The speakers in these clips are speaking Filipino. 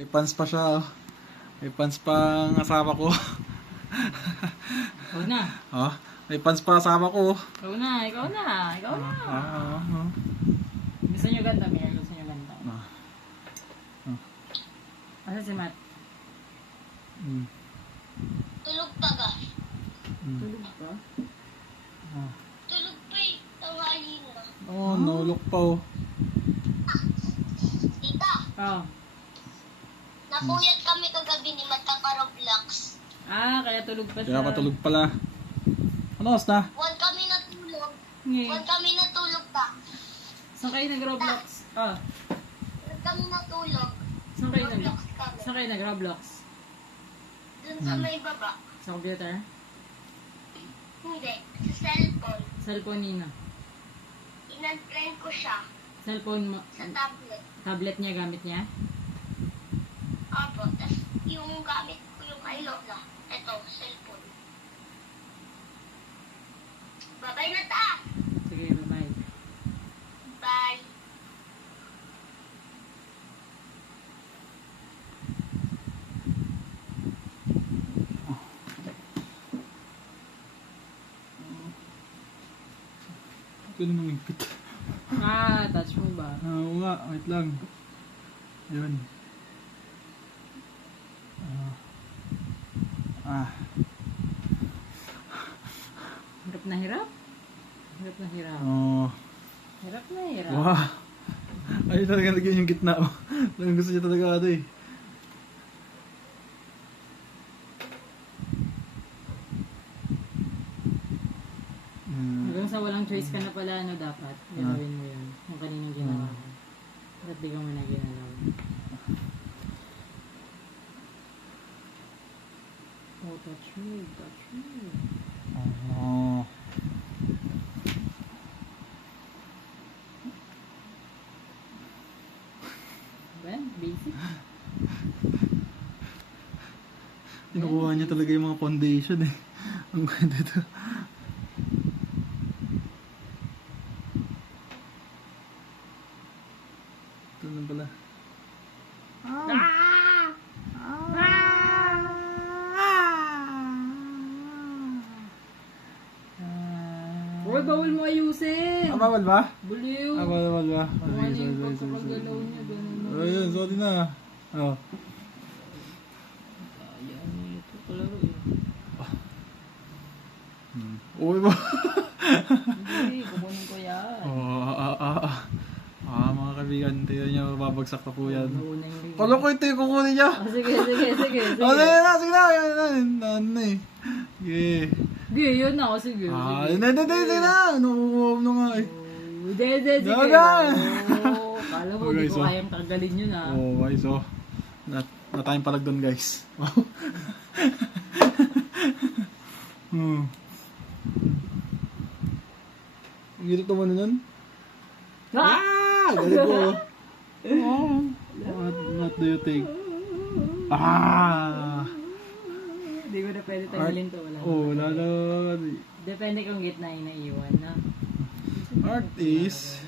May pants pa siya. oh. May pants pa ang asawa ko. Ikaw na. oh, may pants pa asawa ko. Ikaw na, ikaw na, ikaw na. Ah, ah, ah. Gusto nyo ganda, Mia? Gusto nyo ganda? Ah. Asa si Matt? Mm. Tulog pa ka. Mm. Tulog ba? Ah. Tulog pa eh. Tanghali na. Oh, naulok pa oh. Tita, Oh. Napuyat kami kagabi ni Mata Roblox. Ah, kaya tulog pa siya. Kaya patulog pala. Ano oras na? Buwan kami natulog. Buwan kami natulog ta. Saan kayo nag-Roblox? Ah, Buwan kami natulog. saan kayo nag Roblox kami. Saan kayo nag-Roblox? Dun sa may baba. Sa computer? Hindi. Sa cellphone. Cellphone nina. Inan-friend ko siya. Cellphone mo. Sa tablet. Tablet niya, gamit niya? Opo. Tapos yung gamit ko yung kay Lola. Ito, cellphone. Bye-bye na ta! Sige, bye-bye. Bye! Ito na mamigpit. Ah, touch mo ba? Ah, oo nga, wait lang. Yun. Ah. Hirap na hirap? Hirap na hirap. Oh. Hirap na hirap. Wow. Ay, talaga lagyan yung gitna. oh. Talagang gusto niya talaga ano eh. Mm. Hanggang sa walang choice ka na pala, ano dapat? Gagawin mo yun. Yung kaninang ginawa mo. Ba't di ka mo na ginalaw? Me, touch me. Oh. Ben, basic. Kinukuha niya talaga yung mga foundation eh. Ang ganda ito. Ito na pala. Ah! Uy, bawal mo ayusin! Ah, bawal ba? Buliw! Ah, bawal, bawal ba? Kung ano yung pagkakagalaw niya, ganun. Oh, yun, sorry na. Oh. Ayan, ito kalaro eh. Hmm. Uy ba? Hindi, kukunin ko yan. oh, ah, ah, ah, ah. Ah, mga kaibigan, tingnan niyo, babagsak na po yan. Kala ko ito yung kukunin niya. Ah, sige, sige, sige, sige. Oh, sige na, sige na, ano na eh. Sige. Sige, yun na, sige, Ah, sige. hindi, sige na. Nakukuha na nga eh. Oh, hindi, sige. Oh, kala mo, hindi ko kayang tanggalin yun ah. Oh, okay, so, na, na tayong palag doon, guys. hmm. Ang hirap naman nun. Ah! Ah! Galing ko. Oh. What, what do you think? Ah! Hindi ko na pwede tanggalin to. Wala. Oh, wala na. Depende kung gitna yung naiwan na. Art is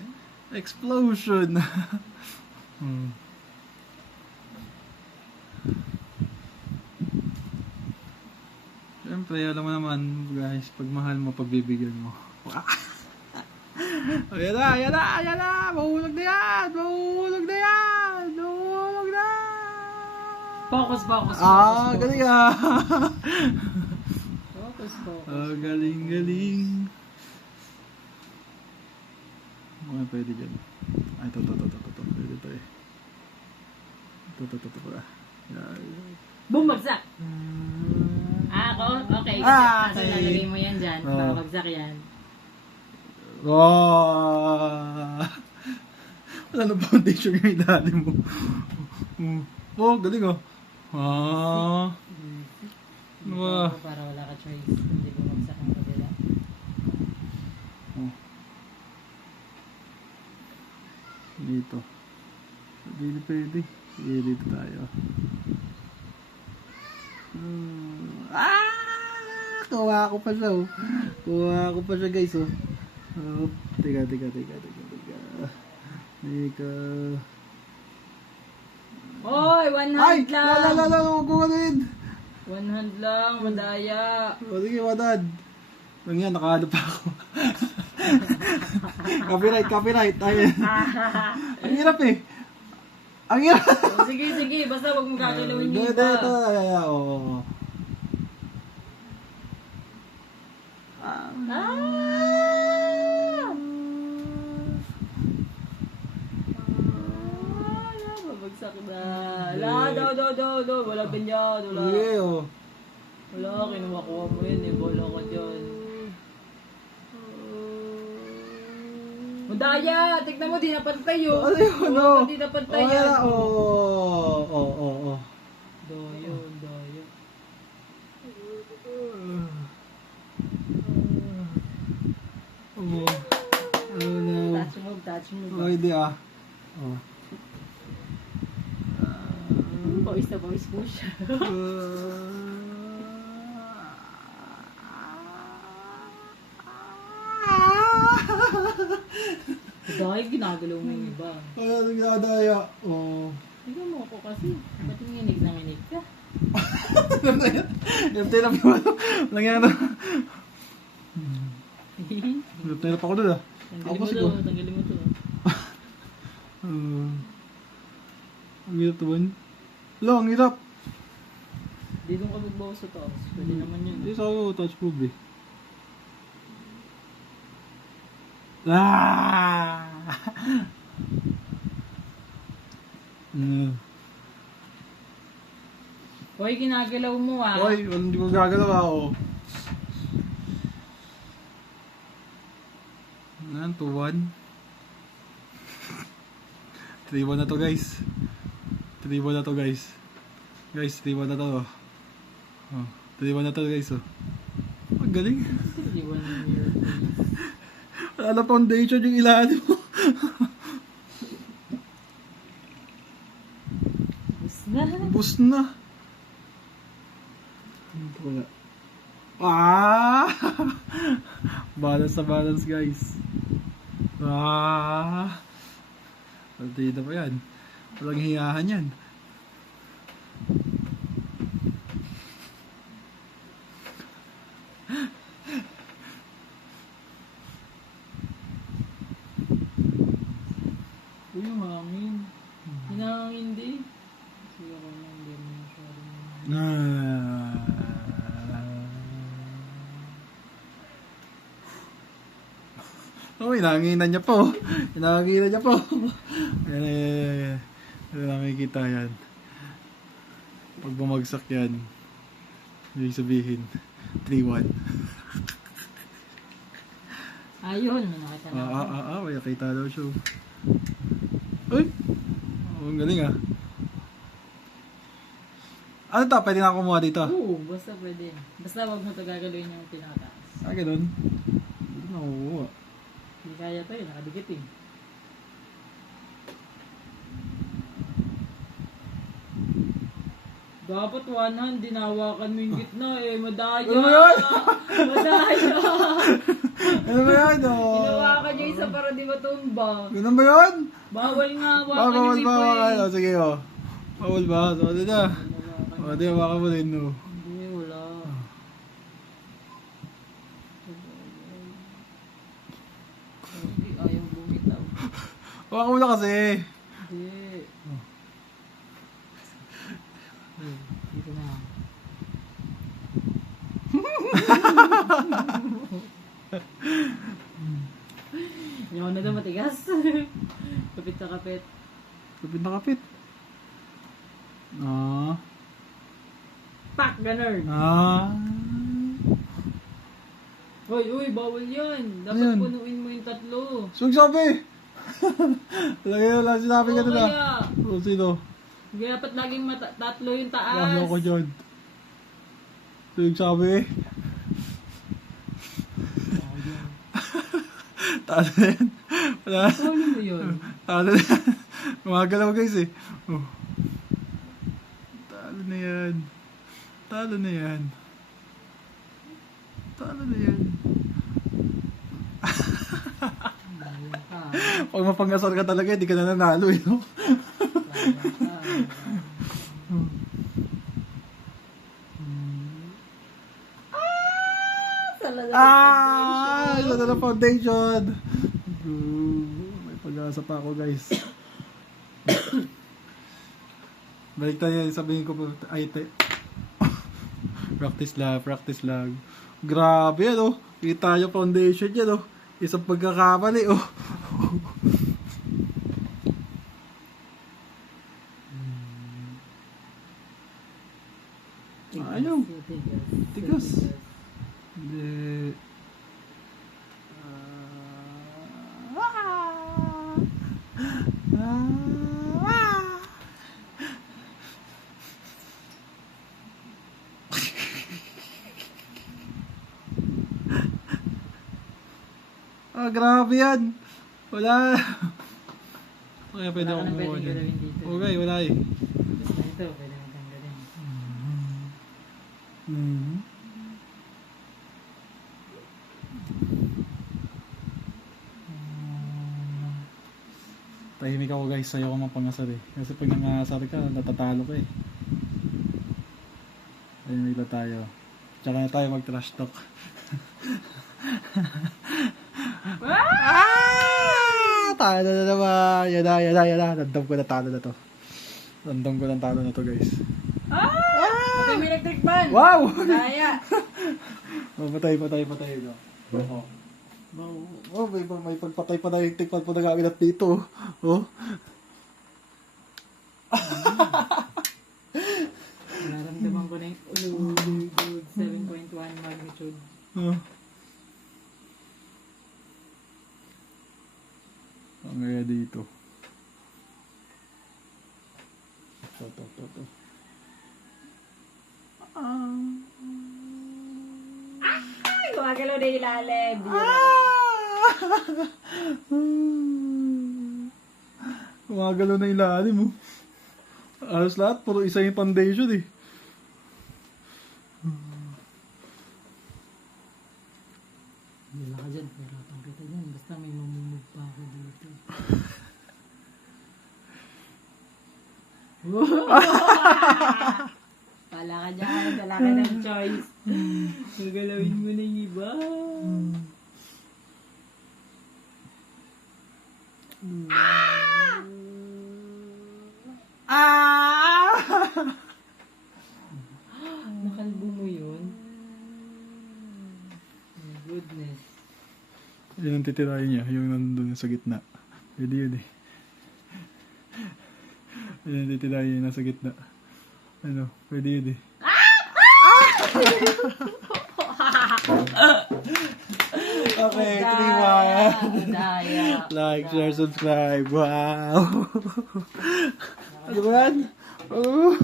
explosion. hmm. Siyempre, alam mo naman, guys, pag mahal mo, pagbibigyan mo. ayan na, ayan na, ayan na! Mahulog na yan! Mahulog na yan! Mahulog na! Focus, focus, focus. Ah, focus. galing ah! Focus, focus. ah, galing, galing. Mga pwede dyan. Ay, ito, ito, ito, ito, ito, pwede ito eh. Ito, ito, ito, ito pala. Yan. Bumagsak! Ah, ako? Okay. Ah, okay. lalagay mo yan dyan. Oh. Babagsak yan. Wow! Wala na foundation yung ilalim mo. Mm. Oh, galing oh. Ah. Wow. Para wala ka choice. Hindi bumagsak ang kabila. Oh. Dito. Dito pwede. Sige, dito tayo. Hmm. Ah! Kuha ko pa siya oh. Kuha ko pa siya guys oh. Oh, teka, teka, teka, teka, teka. Teka. Oy, one Ay! hand la lang. la la! Huwag ko ano yun! One hand lang, madaya. O sige, madad. Lang yan, nakahanap pa ako. copyright, copyright. Ay. Ang hirap eh. Ang hirap. Oh, sige, sige, basta wag mo kakalawin Dito, dito. Ay, ay, ay, oo, oo. Ah! Wala, babagsak na. Wala, daw, daw. Wala ganyan, wala. Sige, oh. Wala, kinuha-kuha mo yun eh. Bola ka dyan. Madaya! Tignan mo, di napantay yun. Ano yun, ano? Oo, Di napantay yan. Oo, oo, oo, oo, oo. Daya, daya. Oo. Ano na? Touch mo, touch mo. Oh, hindi ah. Oh. Pawis na pawis mo siya. Dahil ginagalaw mo yung iba. Ay, ano ginadaya? Oh. Tignan mo ako kasi. Ba't nginig na nginig ka? Yung tinap yung ano. Nangyari na. Yung tinap ako doon ah. Tanggalin mo to, ko. tanggalin mo to. Ang hirap naman. Lo, ang hirap. Di doon ka magbawas sa taas. Pwede naman yun. Hindi sa ako touch proof eh. Ah! Mm. Hoy, ginagalaw mo ah. Hoy, hindi ko gagalaw ako. Yan, 2-1. 3-1 na to guys. 3-1 na to guys. Guys, 3-1 na to. Oh, 3-1 na to guys. Oh. Ang galing. Wala na foundation yung ilalim mo. Bus na. Bus na. Wala. Ah! balance sa balance guys. Ah! Partida pa yan. Walang hiyahan yan. Uy, yung hangin. Hinahangin di. Kasi ako na hindi mo masyadong... Ah. Oh, inanginan niya po. Inanginan niya po. Yan, Yan, nakikita yan. Pag bumagsak yan, ibig sabihin, 3-1. Ayun, nakita na Ah, ah, ah, ah, may nakita daw siya. Uy! Oh, ang galing ah. Ano to? Pwede na ako kumuha dito? Oo, basta pwede. Basta wag mo ito gagalawin yung pinakataas. Ah, ganun. Hindi na kukuha. Hindi kaya to eh, nakadikit eh. Dapat one hand, dinawakan mo yung gitna eh. Madaya! Ano yun? Madaya! Ano ba yan? Oh? Hinawakan yung isa para di matumba. Ganun ba yun? Bawal nga, Ah, hawakan bawal yung ba? iba Bawal. eh. Oh, sige oh. Bawal ba? So, ano na? O, di, mo din, no. Hindi, wala. Ayaw bumitaw. Baka mo na kasi. Hindi. Eh, Dito na. Ayaw na daw matigas. kapit na kapit. Kapit na kapit. Ah. Pak! Ganun! Ah. Hoy, uy, bawal yan. Dapat Ayan. punuin mo yung tatlo. Sug sabi! Lagi na lang sinabi ka Oo, na. kaya. O, sino? Kaya dapat laging mata- tatlo yung taas. Lalo ko dyan. Sug sabi. Talo na yan. Wala. Ano mo yun? Talo na yan. Gumagalaw guys eh. Oh. Talo na yan. Talo na yan. Talo na yan. Pag mapangasar ka talaga, hindi ka na nanalo eh. No? Ayun ka. Ah! Isa na lang foundation. Mm, May pag-asa pa ako guys. Balik tayo, sabihin ko po, ay te. practice lang, practice lang. Grabe yan oh. Kita yung foundation yan oh. Isang pagkakamali oh. Ayaw. Tigas. Tigas. Hindi. Ah. Ah. Ah, grabe yan. Wala. Okay, pwede Wala ka akong na kumuha pwedeng dyan. dito. Okay, wala eh. Basta ito, pwede mo tanggalin. Mhm. Tahimik ako guys, ayaw ko mapangasar eh. Kasi pag nangasar ka, natatalo ka eh. Tahimik na tayo. Tsaka na tayo mag-trash talk. ah! Talo na naman! Yan na, yan na, yan na. Random ko na talo na to. Random ko na talo na to guys. Okay, may electric fan! Wow! Daya! Oh, patay, patay, patay. No? Oh. Oh, oh, may, may pagpatay pa na yung tikpan po nagaganap dito. Oh. Nararamdaman ko na yung ululugod 7.1 magnitude. oh. Ang kaya dito. Ito, ito, ito, ito. Ay, gumagalaw na ilalim. Gumagalaw na ilalim mo. Alas lahat, puro isa yung foundation eh. Wala ka dyan, hirapan kita dyan. Basta may mamumove pa ako dito. Wala ka dyan, wala ka ng choice. Gagalawin mo na yung iba. Ah! Nakalbo mo yun? My goodness. Yun ang titirahin niya, yung nandun sa gitna. Pwede yun eh. Ang titirahin niya, nasa gitna. Ano, pwede yun eh. okay, 3 Daya. Like, share, subscribe. Wow! ano ba yan? Oh.